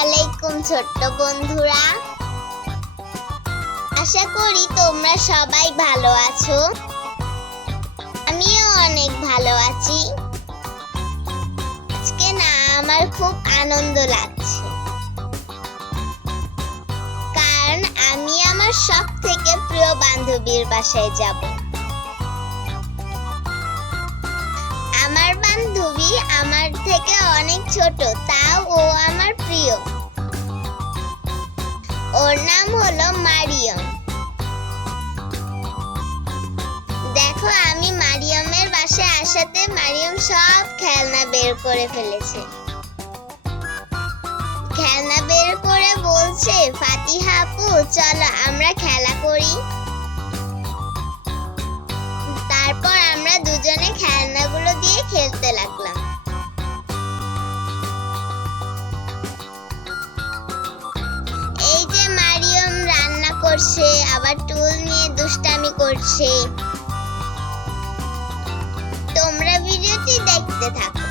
আলাইকুম ছোট্ট বন্ধুরা। আশা করি তোমরা সবাই ভালো আছো। আমিও অনেক ভালো আছি। আজকে না, আমার খুব আনন্দ লাগছে। কারণ আমি আমার সব থেকে প্রিয় বান্ধবীর বাসায় যাব। আমার বান্ধবী আমার থেকে অনেক ছোট ওর নাম হলো মারিয়ম। দেখো, আমি মারিয়মের বাসায় আসাতে মারিয়ম সব খেলনা বের করে ফেলেছে। খেলনা বের করে বলছে, ফাতিহা আপু, চলো আমরা খেলা করি। করছে আবার টুল নিয়ে দুষ্টামি করছে। তোমরা ভিডিওটি দেখতে থাকো।